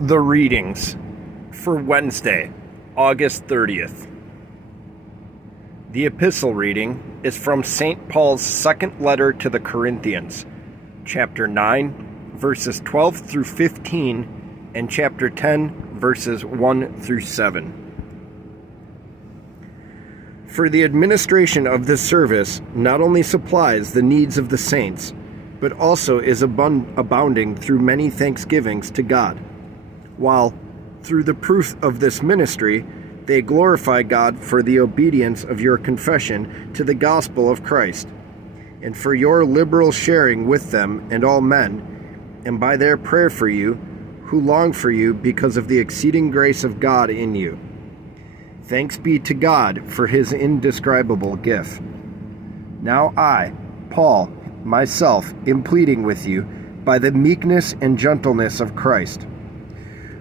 The readings for Wednesday, August 30th. The epistle reading is from St. Paul's second letter to the Corinthians, chapter 9, verses 12 through 15, and chapter 10, verses 1 through 7. For the administration of this service not only supplies the needs of the saints, but also is abounding through many thanksgivings to God, while, through the proof of this ministry, they glorify God for the obedience of your confession to the gospel of Christ, and for your liberal sharing with them and all men, and by their prayer for you, who long for you because of the exceeding grace of God in you. Thanks be to God for his indescribable gift. Now I, Paul, myself, am pleading with you by the meekness and gentleness of Christ,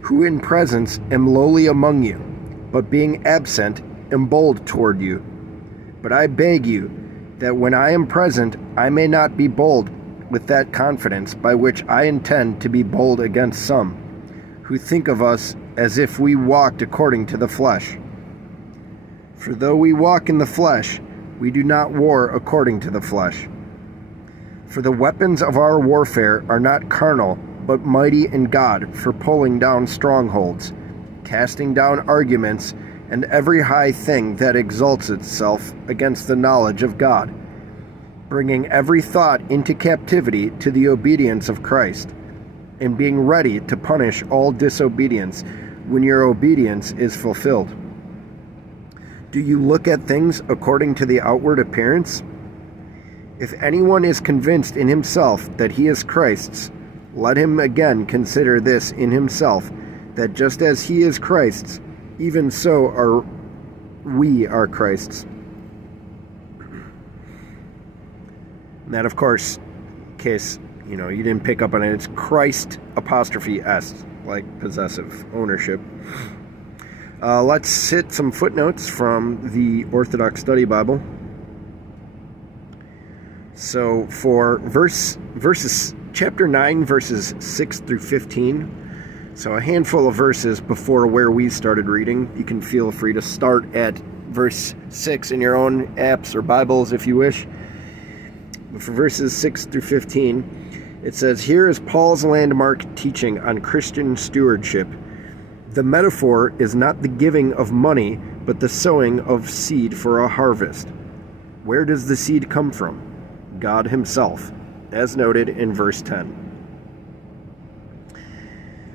who in presence am lowly among you, but being absent am bold toward you. But I beg you that when I am present I may not be bold with that confidence by which I intend to be bold against some, who think of us as if we walked according to the flesh. For though we walk in the flesh, we do not war according to the flesh. For the weapons of our warfare are not carnal, but mighty in God for pulling down strongholds, casting down arguments, and every high thing that exalts itself against the knowledge of God, bringing every thought into captivity to the obedience of Christ, and being ready to punish all disobedience when your obedience is fulfilled. Do you look at things according to the outward appearance? If anyone is convinced in himself that he is Christ's, let him again consider this in himself, that just as he is Christ's, even so are we are Christ's. And that, of course, in case you didn't pick up on it, it's Christ apostrophe S, like possessive ownership. Let's hit some footnotes from the Orthodox Study Bible. So for verses chapter 9, verses 6 through 15, so a handful of verses before where we started reading. You can feel free to start at verse 6 in your own apps or Bibles if you wish. But for verses 6 through 15, it says, "Here is Paul's landmark teaching on Christian stewardship. The metaphor is not the giving of money, but the sowing of seed for a harvest. Where does the seed come from? God himself, as noted in verse 10.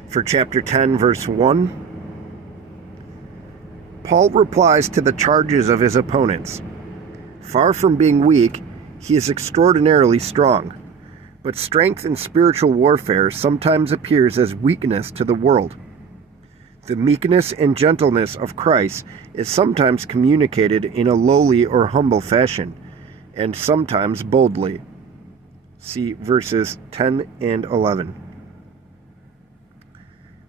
For chapter 10, verse 1, Paul replies to the charges of his opponents. Far from being weak, he is extraordinarily strong. But strength in spiritual warfare sometimes appears as weakness to the world. The meekness and gentleness of Christ is sometimes communicated in a lowly or humble fashion, and sometimes boldly. See verses 10 and 11.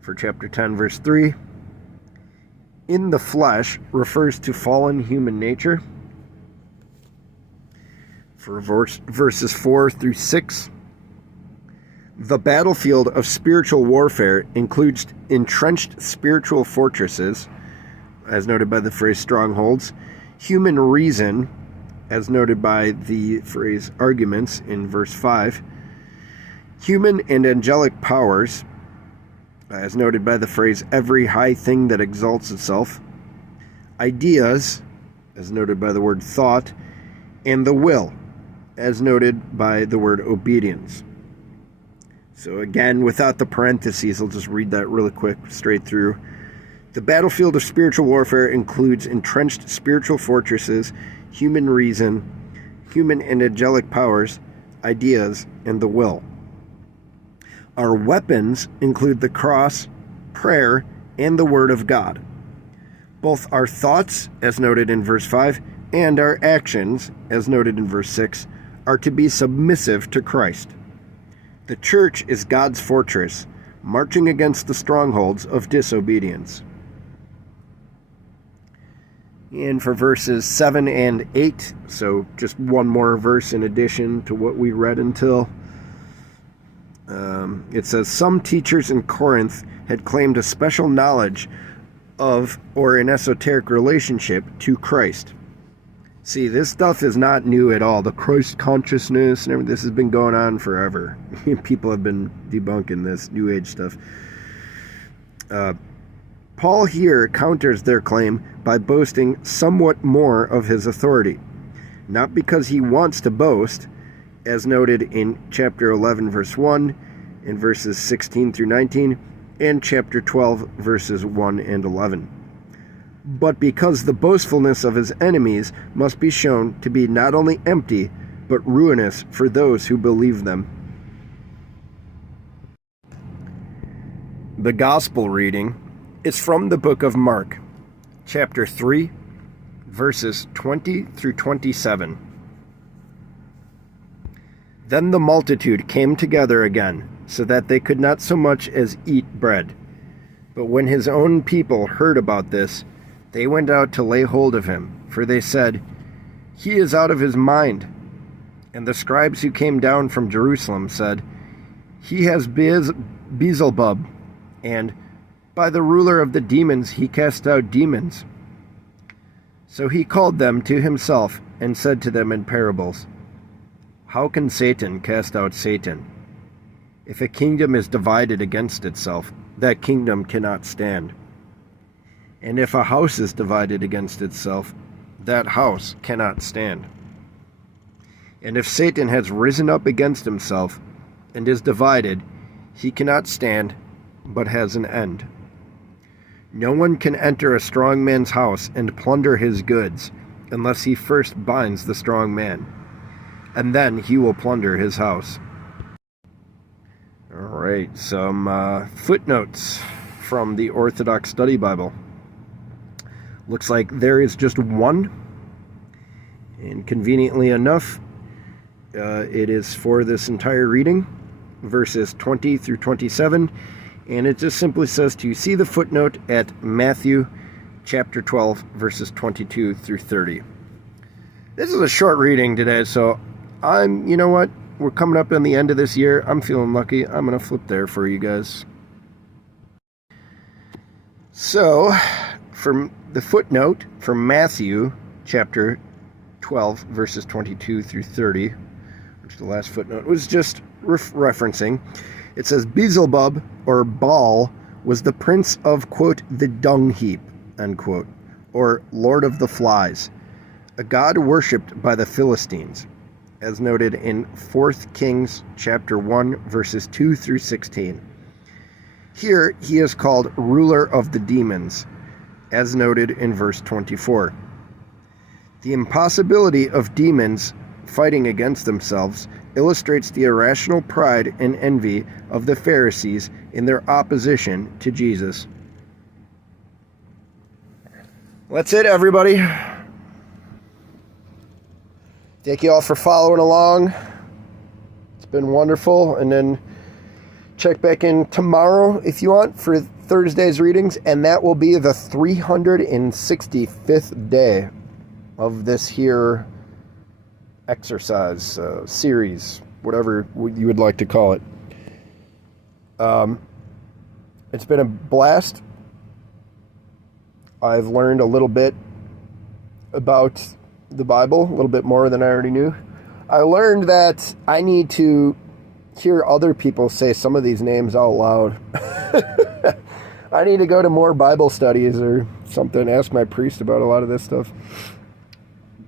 For chapter 10, verse 3, in the flesh refers to fallen human nature. For verses 4 through 6, the battlefield of spiritual warfare includes entrenched spiritual fortresses, as noted by the phrase strongholds, human reason, as noted by the phrase arguments in verse 5, human and angelic powers, as noted by the phrase every high thing that exalts itself, ideas, as noted by the word thought, and the will, as noted by the word obedience. So again, without the parentheses, I'll just read that really quick, straight through. The battlefield of spiritual warfare includes entrenched spiritual fortresses, human reason, human and angelic powers, ideas, and the will. Our weapons include the cross, prayer, and the Word of God. Both our thoughts, as noted in verse 5, and our actions, as noted in verse 6, are to be submissive to Christ. The church is God's fortress, marching against the strongholds of disobedience. And for verses 7 and 8, so just one more verse in addition to what we read until, it says, some teachers in Corinth had claimed a special knowledge of or an esoteric relationship to Christ. See, this stuff is not new at all. The Christ consciousness and everything, this has been going on forever. People have been debunking this New Age stuff. Paul here counters their claim by boasting somewhat more of his authority. Not because he wants to boast, as noted in chapter 11, verse 1, in verses 16 through 19, and chapter 12, verses 1 and 11. But because the boastfulness of his enemies must be shown to be not only empty, but ruinous for those who believe them. The Gospel reading is from the book of Mark, chapter 3, verses 20 through 27. Then the multitude came together again, so that they could not so much as eat bread. But when his own people heard about this, they went out to lay hold of him, for they said, "He is out of his mind." And the scribes who came down from Jerusalem said, "He has Beelzebub, and by the ruler of the demons he cast out demons." So he called them to himself and said to them in parables, "How can Satan cast out Satan? If a kingdom is divided against itself, that kingdom cannot stand. And if a house is divided against itself, that house cannot stand. And if Satan has risen up against himself and is divided, he cannot stand, but has an end. No one can enter a strong man's house and plunder his goods, unless he first binds the strong man, and then he will plunder his house." All right, some footnotes from the Orthodox Study Bible. Looks like there is just one, and conveniently enough, it is for this entire reading, verses 20 through 27, and it just simply says to see the footnote at Matthew chapter 12, verses 22 through 30. This is a short reading today, so you know what? We're coming up on the end of this year. I'm feeling lucky. I'm going to flip there for you guys. So, from the footnote from Matthew chapter 12, verses 22 through 30, which the last footnote was just referencing, it says, Beelzebub, or Baal, was the prince of, quote, the dung heap, unquote, or Lord of the Flies, a god worshipped by the Philistines, as noted in 4 Kings chapter 1, verses 2 through 16. Here he is called ruler of the demons, as noted in verse 24. The impossibility of demons fighting against themselves illustrates the irrational pride and envy of the Pharisees in their opposition to Jesus. That's it, everybody. Thank you all for following along. It's been wonderful. And then check back in tomorrow if you want for Thursday's readings, and that will be the 365th day of this here exercise series, whatever you would like to call it. It's been a blast. I've learned a little bit about the Bible, a little bit more than I already knew. I learned that I need to hear other people say some of these names out loud. I need to go to more Bible studies or something, ask my priest about a lot of this stuff.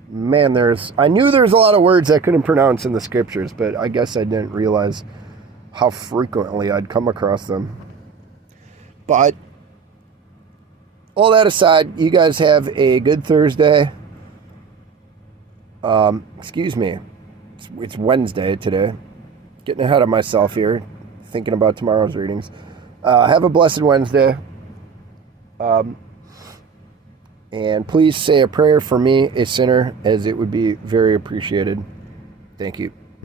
Man, I knew there's a lot of words I couldn't pronounce in the scriptures, but I guess I didn't realize how frequently I'd come across them. But all that aside, you guys have a good Thursday. Excuse me. It's Wednesday today. Getting ahead of myself here, thinking about tomorrow's readings. Have a blessed Wednesday. And please say a prayer for me, a sinner, as it would be very appreciated. Thank you.